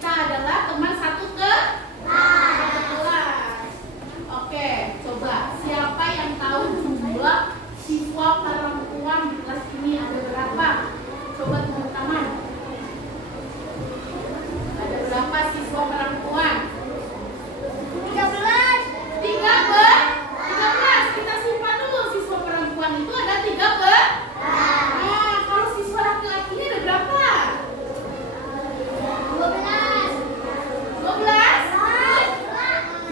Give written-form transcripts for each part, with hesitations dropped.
Kita adalah teman satu kelas. Oke, coba siapa yang tahu jumlah siswa perempuan di kelas ini ada berapa? Coba teman-teman. Ada berapa siswa perempuan? 13. 13. Kita simpan dulu, siswa perempuan itu ada 13. Nah, kalau siswa laki-lakinya ada berapa? 12.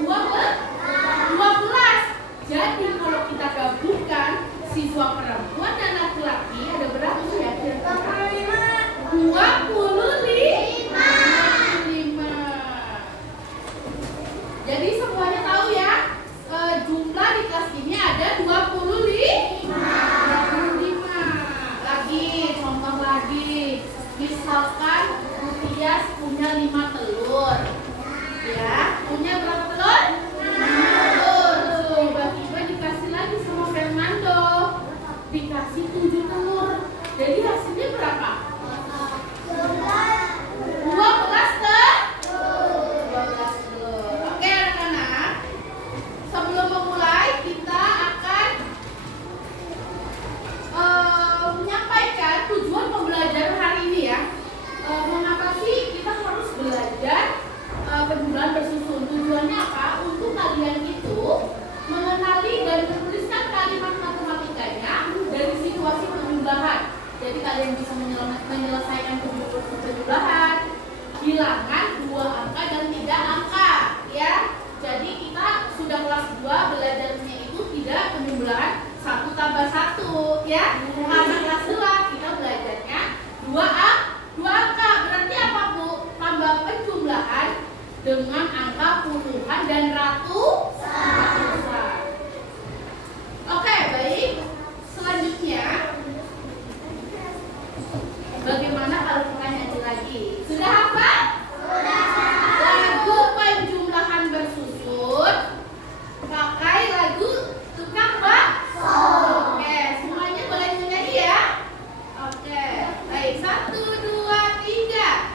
12. Jadi kalau kita gabungkan siswa perempuan dan laki-laki ada berapa ya? 25. Jadi semuanya tahu ya, jumlah di kelas ini ada 25. Lagi, contoh lagi. Misalkan Mutias punya 5 telur. Ya, punya berapa telur? 5 telur. Tiba-tiba dikasih lagi sama Fernando, dikasih 7 telur. Jadi hasilnya berapa? 12 telur. Oke anak-anak, sebelum memulai kita akan menyampaikan tujuan pembelajaran hari ini ya. Mengapa sih kita harus belajar penjumlahan bersusun? Tujuannya apa? Untuk kalian itu mengenali dan menuliskan kalimat matematikanya dari situasi penjumlahan. Jadi kalian bisa menyelesaikan penjumlahan, bilangan 2 angka dan 3 angka ya. Jadi kita sudah kelas 2 belajarnya itu tidak penjumlahan 1 tambah 1 ya. Karena kelas 2 kita belajarnya 2 angka. Berarti apa Bu? Tambah penjumlahan dengan angka puluhan dan ratusan. Oke, baik. Selanjutnya, bagaimana kalau kita nyanyi lagi? Sudah hafal? Lagu penjumlahan bersusun pakai lagu Tukang Bakso. Oke, semuanya boleh menyanyi ya? Oke, baik. 1, 2, 3.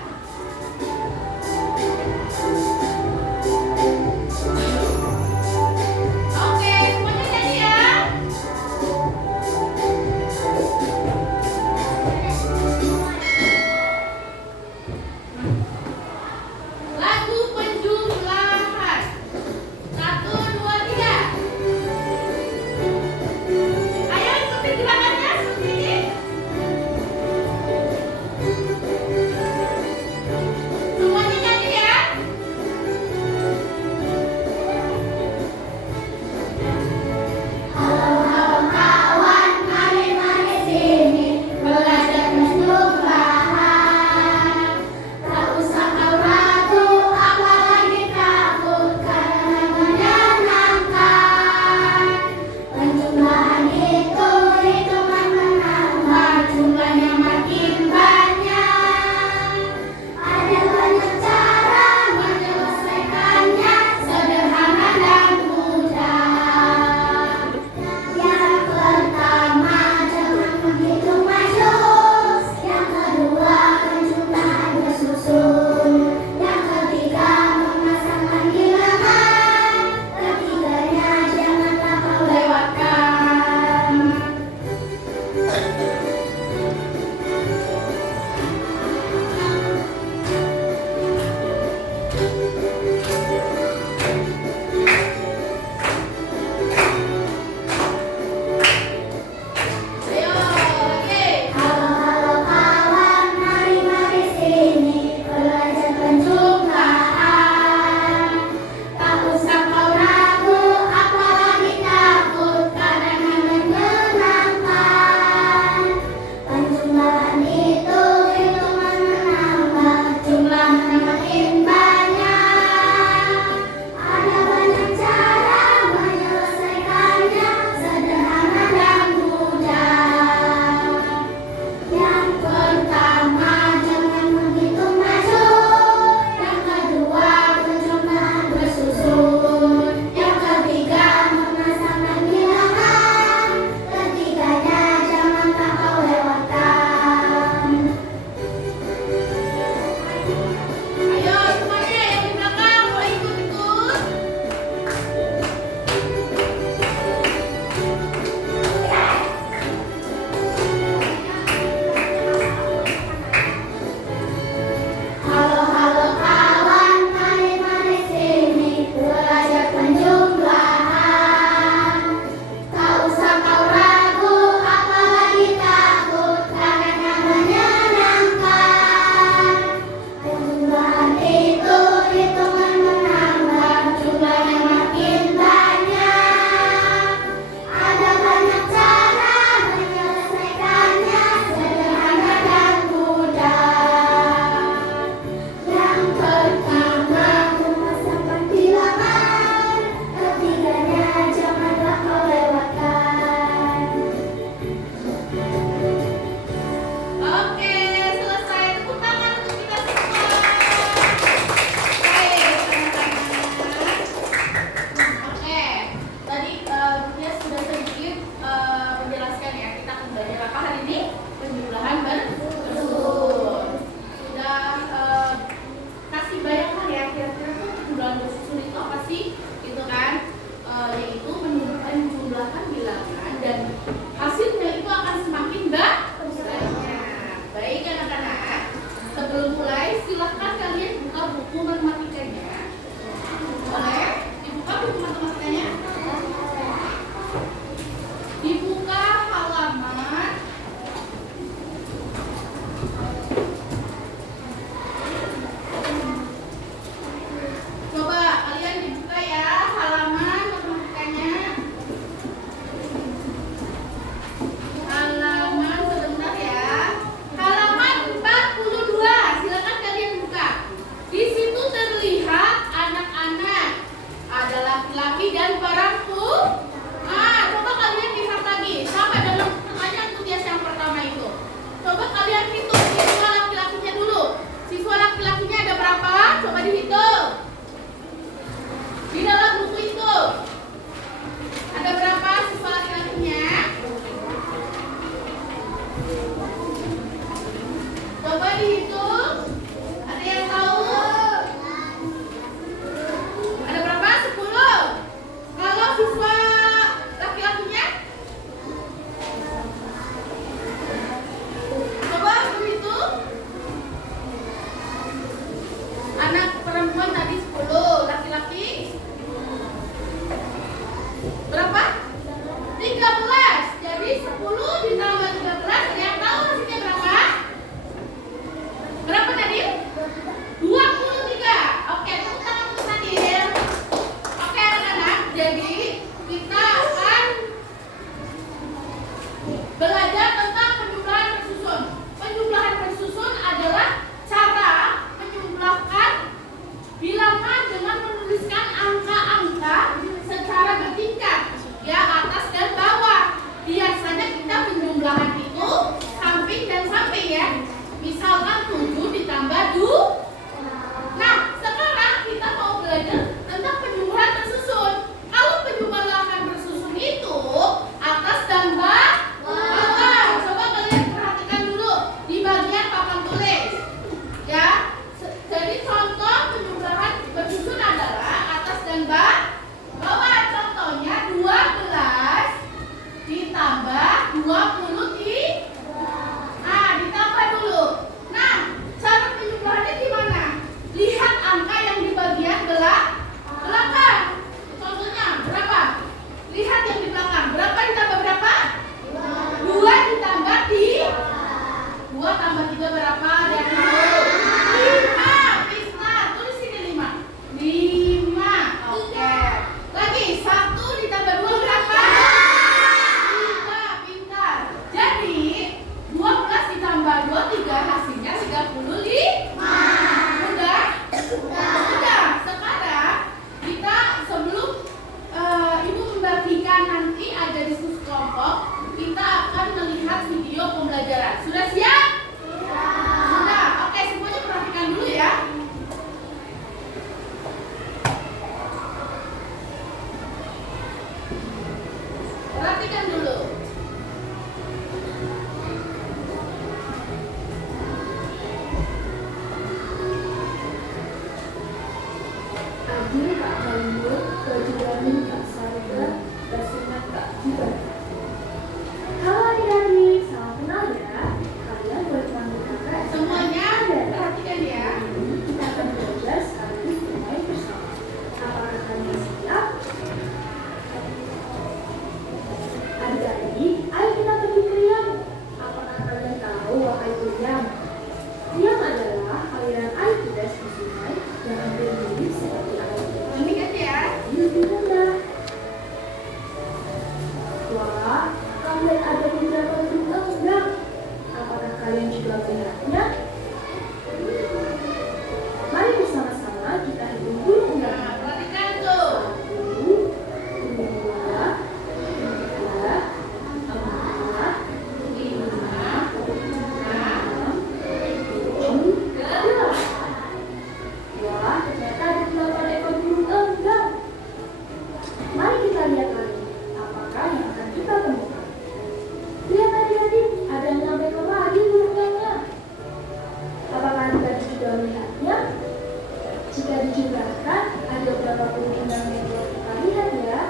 Menjumlahkan ada berapa puluh benang merah kita lihat ya.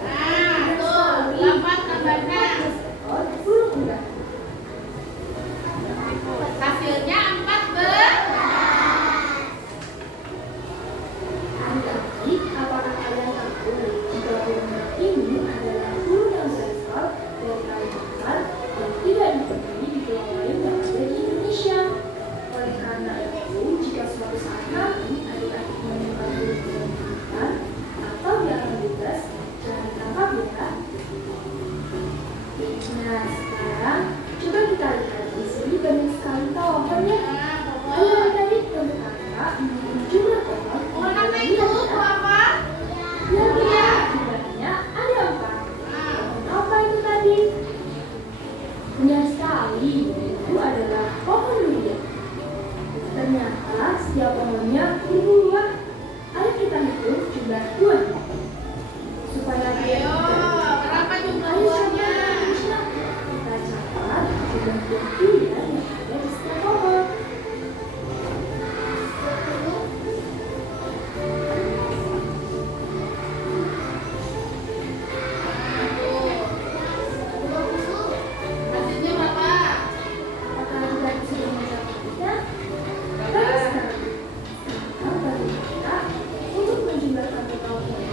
Nah, tuh 8 tambah 6. Ekor burung unta. Hasilnya 14. Adik-adik, apakah kalian tahu jika burung ini adalah burung yang berasal dari Kalimantan dan tidak ditemui di pulau lain yang ada di Indonesia? Oleh karena itu, jika suatu saat nanti adik-adik menemukan burung di hutan atau di alam bebas, jangan ditangkap ya. Nah, sekarang coba kita lihat di sini banyak sekali pohon ya. Nah, Ayo pohon. adik-adik, bantu kakak menghitung jumlah pohon. Pohon apa itu? Pohon apa? Yang lihat jumlahnya ada 4. Nah, Pohon apa itu tadi? Benar sekali, itu adalah pohon durian. Ternyata setiap pohonnya berbuah. Ayo kita hitung jumlah buahnya. Supaya biar ayo, tidak berapa jumlah Ayo buahnya? coba kita catat jumlah buah durian yang ada di setiap pohon. Hasilnya berapa? Apakah kita bisa mencatatnya? Bagus sekali. Sekarang bagi kita untuk menjumlahkan total buah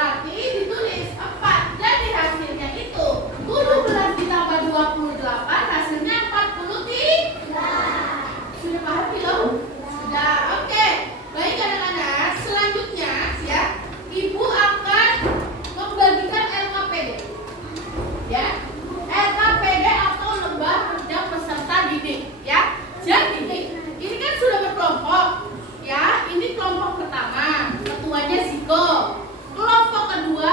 Berarti ditulis 4. Jadi hasilnya itu 17 ditambah 28 hasilnya 43. Sudah paham belum? Sudah. Oke. Baik anak-anak, selanjutnya ya, Ibu akan membagikan LKPD. Ya. LKPD atau lembar kerja peserta didik, ya. Jadi, ini kan sudah berkelompok. Ya, ini kelompok pertama, ketuanya Ziko. Kelompok kedua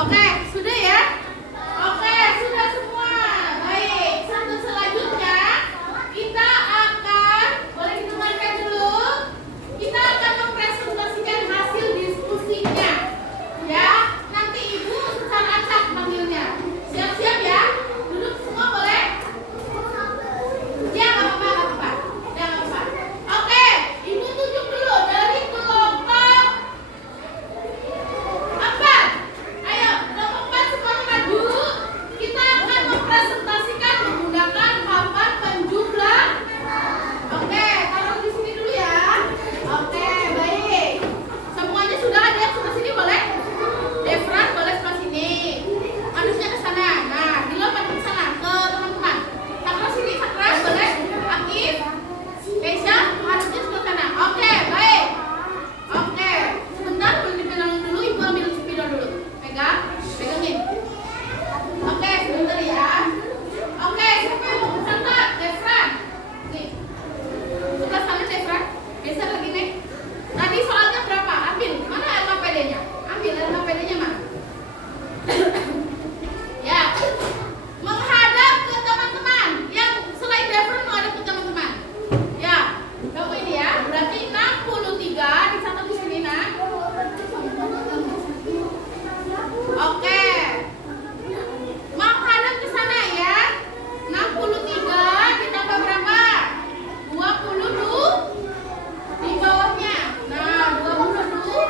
Oke, sudah ya? Oke, sudah semua. Baik, satu selanjutnya kita akan, boleh didengarkan dulu. Kita akan mempresentasikan hasil diskusinya. Ya, nanti Ibu secara acak panggilnya. Siap-siap ya? Duduk semua boleh? Ya, nggak apa-apa. Ya, nggak apa-apa. Oke, Ibu tunjuk dulu dari kelompok 4. Ayo, kelompok 4 semuanya maju. Kita akan mempresentasikan menggunakan papan penjumlah. Oke, taruh di sini dulu ya. Oke, baik. Semuanya sudah ada yang sebelah sini boleh? Devran boleh sebelah sini. Harusnya ke sana. Nah, dilompat ke sana ke teman-teman. Sakra sini, Sakra boleh? Akif, Keisha, harusnya sebelah sana. Oke, baik. Oke, sebentar boleh dipegangin dulu. Ibu ambil spidol dulu. Pegangin. Oke, sebentar ya. Oke, siapa yang mau berangkat? Devran. Nih. Sebelah sana Devran. Geser lagi nih. Tadi soalnya berapa? Ambil. Mana LKPD-nya? Ambil LKPD-nya mana? Ya. Menghadap ke teman-teman. Yang selain Devran menghadap ke teman-teman. Ya. Kamu ini ya. Berarti 63 dicatat di sini, nah. Oke. Menghadap ke sana ya. 63 ditambah berapa? 22 di bawahnya. Nah, 22.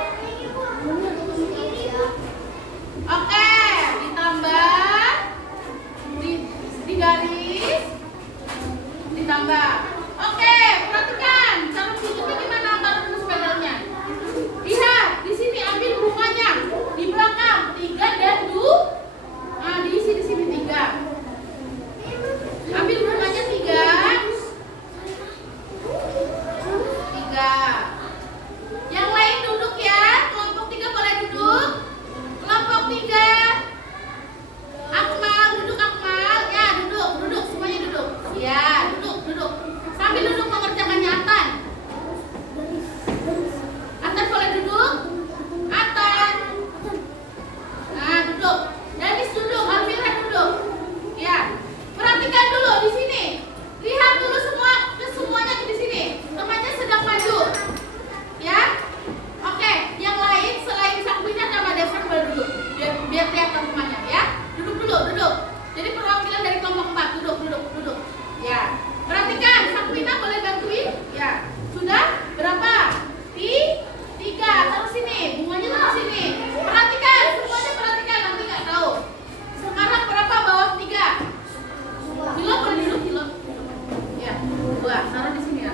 Oke, ditambah di garis ditambah. Oke, perhatikan cara duduknya gimana, taruh dulu sepedanya. Lihat, di sini ambil bunganya di belakang 3 dan 2. Nah, diisi di sini 3. Ambil bunganya 3. 3. Yang lain duduk ya. Kelompok 3 boleh duduk. Kelompok 3. Akmal, duduk Akmal. Ya, duduk. Semuanya duduk. Ya, duduk. Sambil duduk mengerjakannya Atan. Atan boleh duduk. Atan. Nah, duduk. Danis duduk, Alvira duduk. Ya. Perhatikan dulu di sini. Lihat dulu semuanya di sini. Temannya sedang maju. Ya. Oke, yang lain selain Sakwinya sama Devran boleh duduk. Biar kelihatan temannya ya. Duduk dulu. Jadi perwakilan dari kelompok 4 duduk. Ya. Perhatikan, Sakwina boleh bantuin? Ya. Sudah? Berapa? 3. Taruh sini. Bunganya taruh sini. Perhatikan, semuanya perhatikan, nanti nggak tahu. Sekarang berapa bawah 3? Kilo boleh duduk, kilo. Ya, 2. Taruh di sini ya.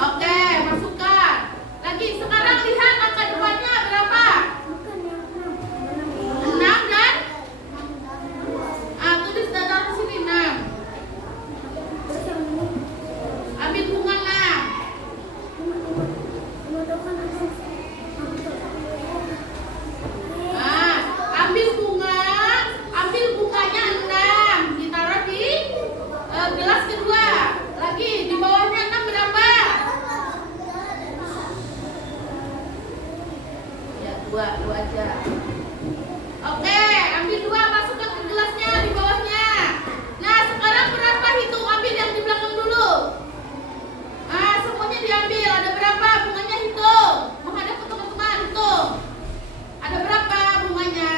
Oke, masukkan. Lagi, sekarang lihat angka depannya berapa? 6 dan? Tulis dan taruh sini 6. Ambil bunga 6. Nah, ambil bunganya 6, ditaruh di gelas kedua. Lagi di bawahnya 6 berapa? Ya, 2 aja. Oke, ambil 2, masukkan ke gelasnya di bawahnya. Nah, sekarang berapa? Hitung, ambil yang di belakang dulu. Nah, semuanya diambil. Ada berapa bunganya? Hitung. Menghadap ke teman-teman, hitung. Ada berapa bunganya?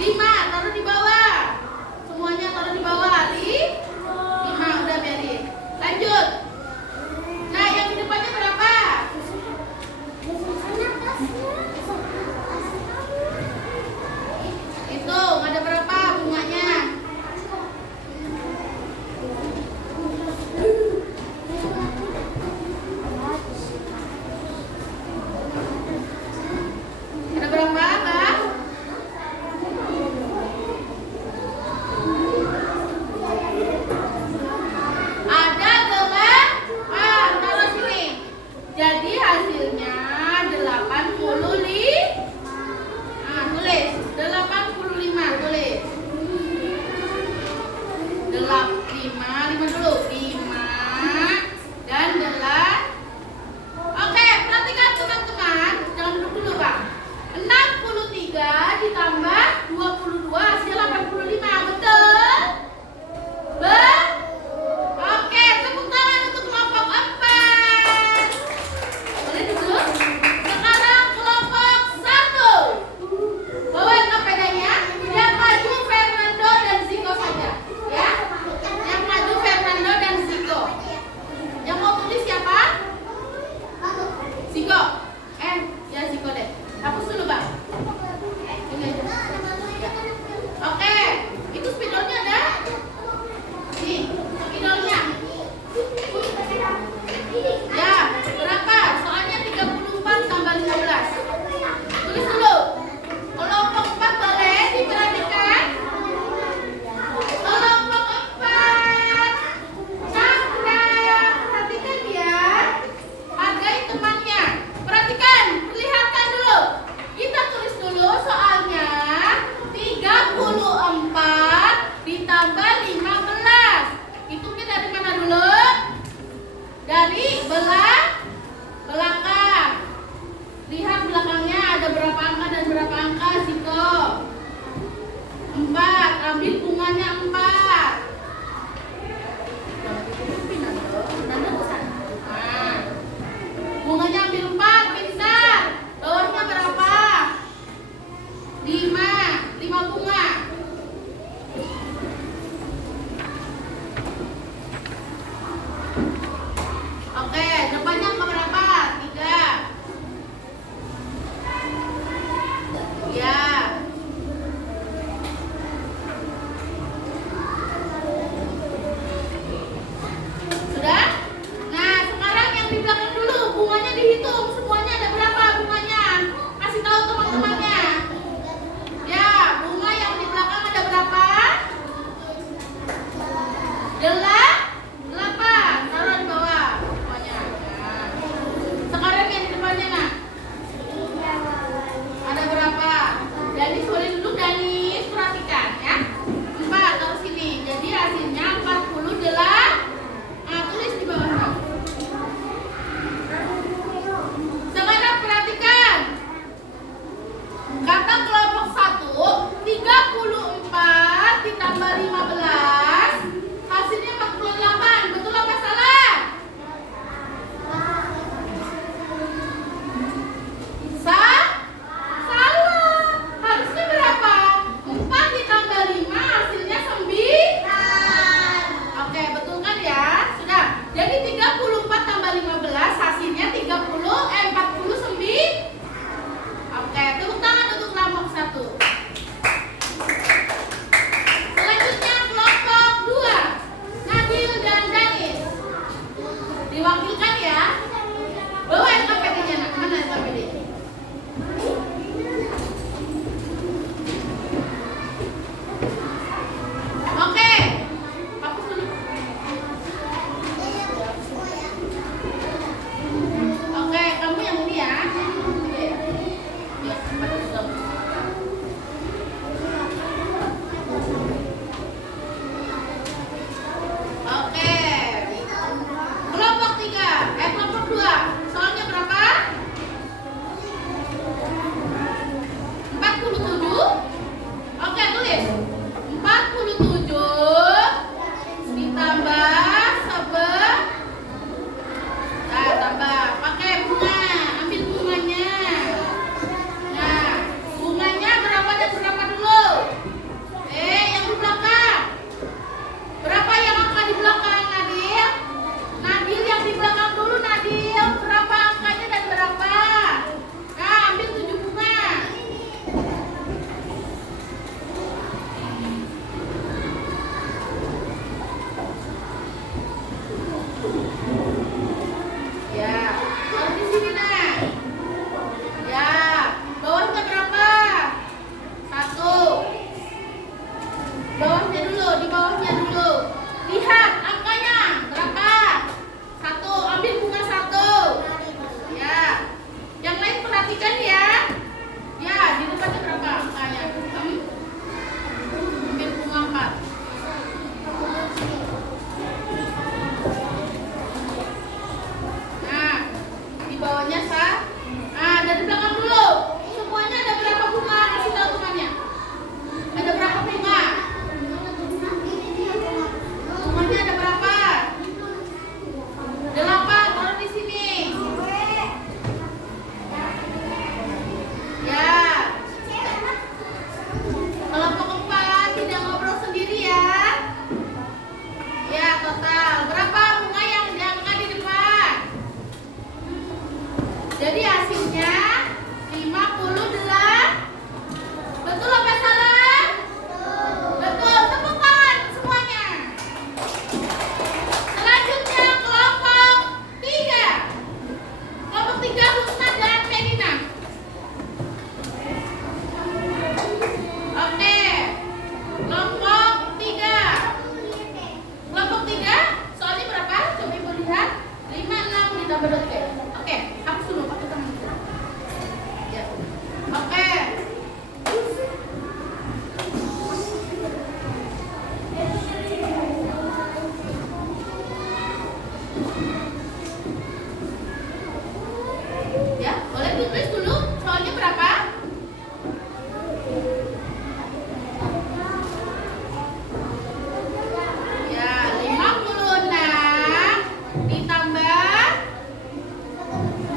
5, taruh di bawah. Semuanya taruh di bawah. 5, udah biarin. Lanjut. Nah, yang di depannya berapa? Hitung, ada berapa bunganya? Ada berapa, Bang? Ada 8. Taruh sini. Jadi hasilnya 85. Tulis 85, tulis 5 dulu, 5 dan 8. Oke, perhatikan teman-teman, jangan duduk dulu Bang. 63 Ziko. Ya Ziko deh. Hapus dulu, Bang. Ini aja. Oke, itu spidolnya ada? Nih, spidolnya. Ya, berapa? Soalnya 34 tambah 15. Tulis dulu. Kelompok 4 boleh diperhatikan? Kelompok 4. Cakra. Perhatikan ya. Hargai temannya. Perhatikan, perlihatkan dulu. Kita tulis dulu. Ya, boleh ditulis dulu soalnya berapa? Ya, 56 ditambah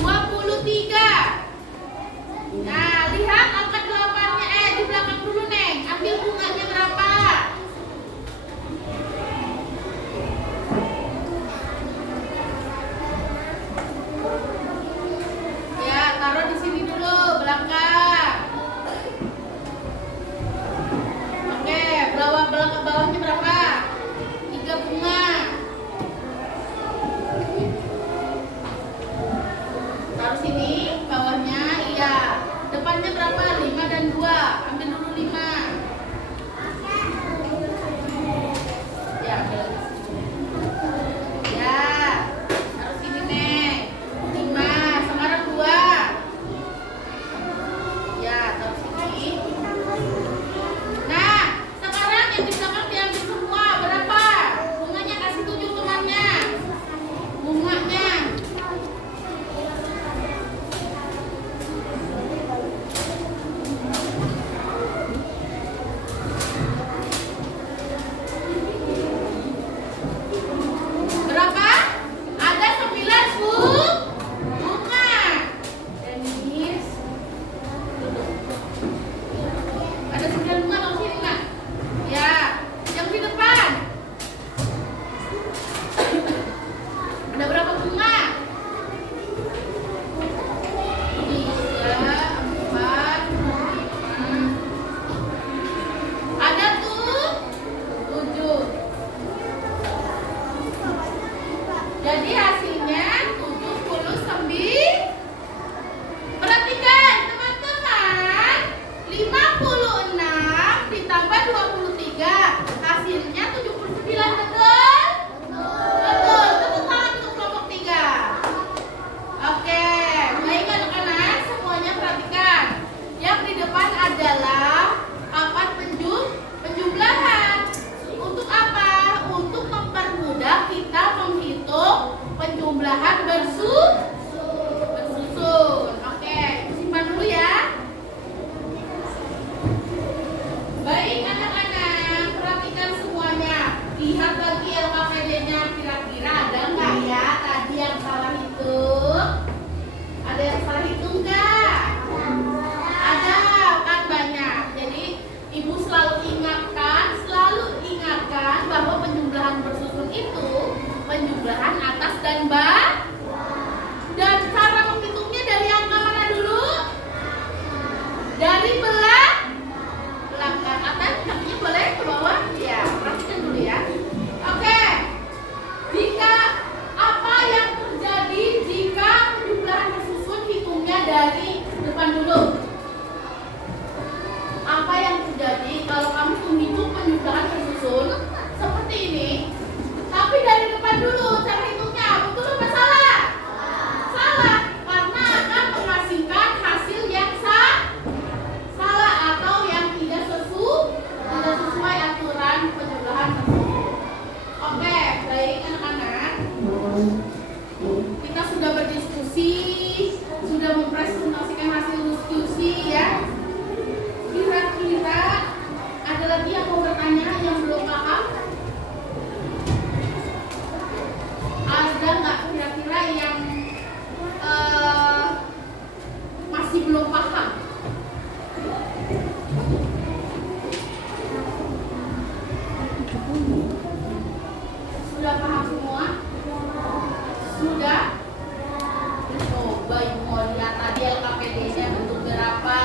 23. Nah, lihat angka 8-nya di belakang dulu, Neng. Ambil bunganya berapa? Ya, taruh di sini dulu, belakang. Oke, belakang bawahnya berapa? 3 bunga. Taruh sini, bawahnya, iya. Depannya berapa? 5 dan 2. Ambil dulu 5. Ya, ambil. Ya, taruh sini, Neng. 5, sekarang 2. Ya, taruh sini. Nah, sekarang yang di belakang diambil semua. Berapa? Bunganya kasih 7 temannya. Bunganya. Berapa? Ada 9 bunga. Denis. Ada 9 bunga kalau sini nggak? Ya, yang di depan. Ada berapa bunga? 3, 4, 5. Ada tuh 7. Jadi hasilnya 79. Perhatikan teman-teman, 56 ditambah 23 hasilnya 79, betul? Betul, tepuk tangan untuk kelompok 3. Oke, baik anak-anak, semuanya perhatikan. Yang di depan adalah papan penjumlahan. Untuk apa? Untuk mempermudah kita menghitung penjumlahan bersusun. Oke, simpan dulu ya. Baik anak-anak, perhatikan semuanya. Lihat lagi LKPD-nya, kira-kira ada nggak ya tadi yang salah hitung? Ada yang salah hitung nggak? Ada, kan banyak. Jadi ibu selalu ingatkan bahwa penjumlahan bersusun itu penjumlahan atas dan bawah. Dan cara menghitungnya dari angka mana dulu? Dari belakang. Atas kakinya boleh ke bawah? Ya, perhatikan dulu ya. Oke. Jika apa yang terjadi jika penjumlahan bersusun hitungnya dari depan dulu? Apa yang terjadi kalau kamu menghitung penjumlahan bersusun seperti ini? Tapi dari depan dulu cara hitungnya, betul apa salah? Salah, karena akan menghasilkan hasil yang salah atau yang tidak sesuai aturan penjumlahan tersebut. Oke, baik anak-anak. Kita sudah berdiskusi, sudah mempresentasikan hasil diskusi ya. Kira-kira ada lagi yang mau bertanya yang belum paham? Ada nggak kira-kira yang masih belum paham? Sudah paham semua? Sudah? Coba ibu mau lihat tadi LKPD-nya bentuk berapa?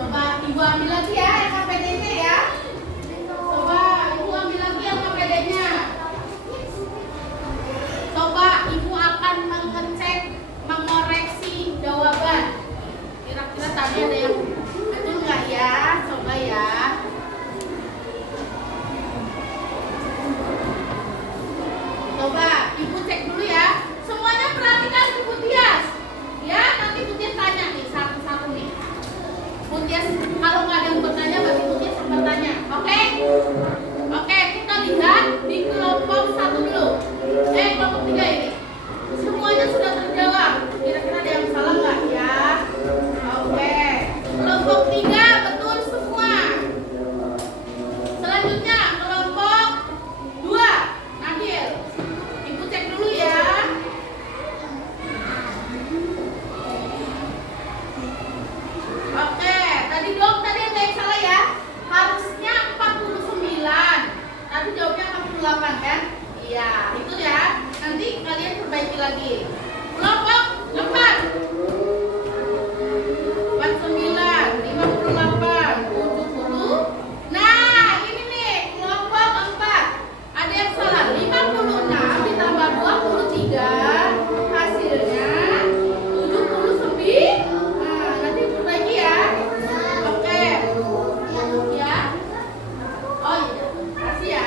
Coba ibu ambil lagi ya LKPD-nya ya. Coba ibu ambil lagi LKPD-nya. Coba ibu akan mengecek, mengoreksi jawaban. Kira-kira tadi ada yang betul nggak ya? Coba ya. Coba ibu cek dulu ya. Semuanya perhatikan ibu Tias. Ya, nanti ibu Tias tanya nih satu-satu nih. Bu Tias, kalau nggak ada yang bertanya, lagi. Kelompok 4. 49, 58, 70. Nah, ini nih kelompok 4. Ada yang salah. 56 ditambah 23 hasilnya 79. Nah, nanti berbagi ya. Oke. Ya. Oh iya, kasih ya.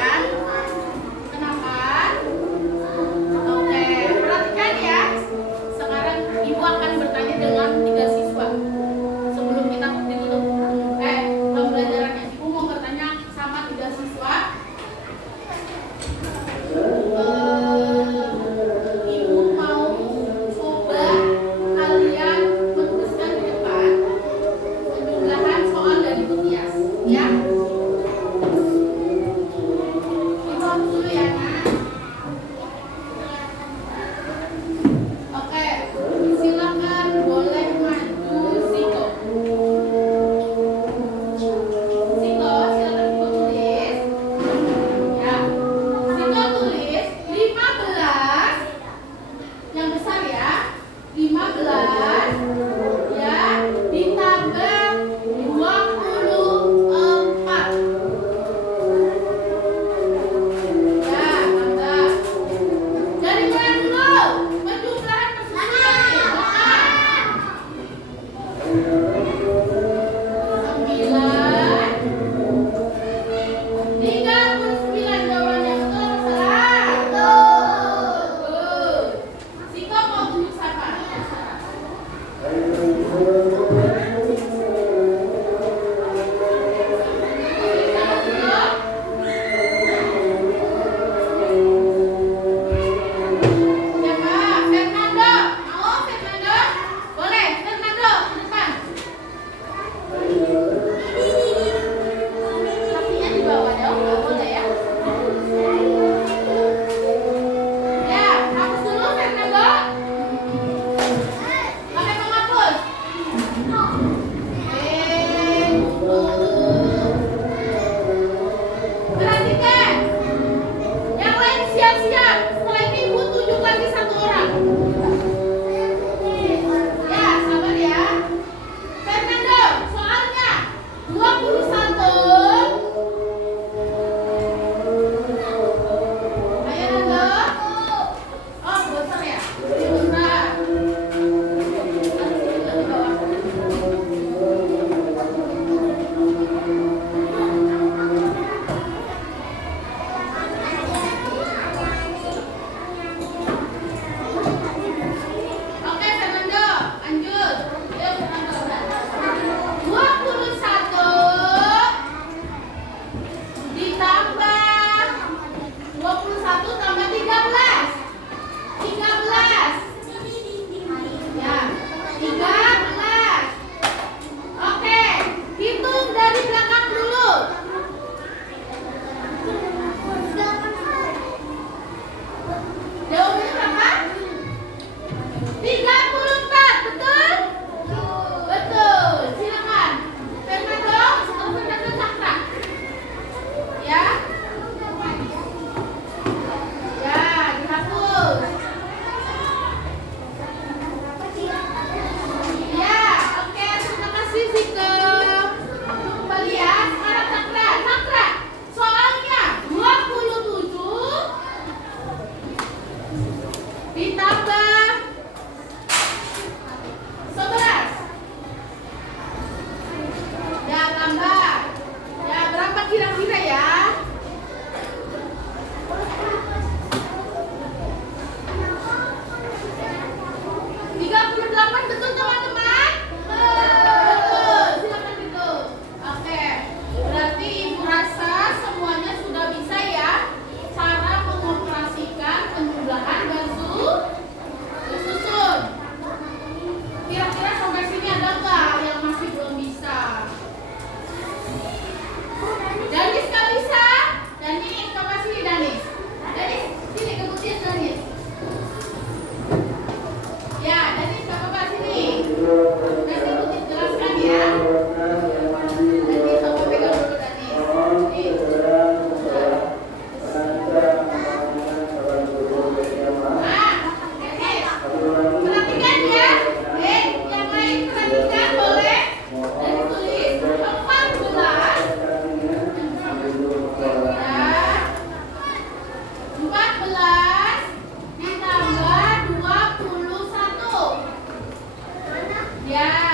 Kenapa? Oke, perhatikan ya. Sekarang ibu akan bertanya dengan 3 siswa. Sebelum kita ditutup pembelajarannya, ibu mau bertanya sama 3 siswa. Ibu mau coba kalian menuliskan di depan penjumlahan soal dari Mutias, ya. Ibu harus dulu ya, Nak. Oke, silakan boleh maju Ziko. Ziko, silakan Ziko tulis. Ya, Ziko tulis 15. Yang besar ya, 15 ya ditambah 24. Ya, tambah. Dari mana dulu? Penjumlahan persusunan. 39 jawabannya betul atau salah? Betul. Siko mau tunjuk siapa? Siapa? Fernando. Mau Fernando? Boleh, Fernando ke depan. Kakinya di bawah dong, nggak boleh ya. Ya, hapus dulu Fernando. Pakai penghapus. Perhatikan. Yang lain siap-siap. Setelah ini ibu tunjuk lagi 1 orang. Ya, sabar ya. Fernando, soalnya 21. Ayo Nando. Oh, bocor ya? Sebentar. Nanti di bawah. Oke, Fernando, lanjut. Ayo, Fernando. 21 ditambah 21 tambah 13. 13. Ya, 13. Oke, hitung dari belakang dulu. Jawabannya berapa? 34, betul? Betul, silakan. Fernando, setelah Fernando Cakra. Ya. Ya, dihapus. Ya, oke, terima kasih Ziko. Kembali ya, sekarang Cakra. Cakra, soalnya 27 ditambah 11. Ya, tambah. Ya, berapa kira-kira ya? 38, betul teman-teman? Betul, silakan hitung. Oke, berarti ibu rasa semuanya sudah bisa ya cara mengoperasikan penjumlahan dan susun. Kira-kira sampai sini ada nggak yang masih belum bisa? Danis nggak bisa? Danis, coba sini Danis. Danis, sini kemudian Danis. Ya, Danis nggak apa-apa sini. Nanti Butit jelaskan ya. Danis, coba pegang dulu Danis. Nih. Nah, Danis. Ya,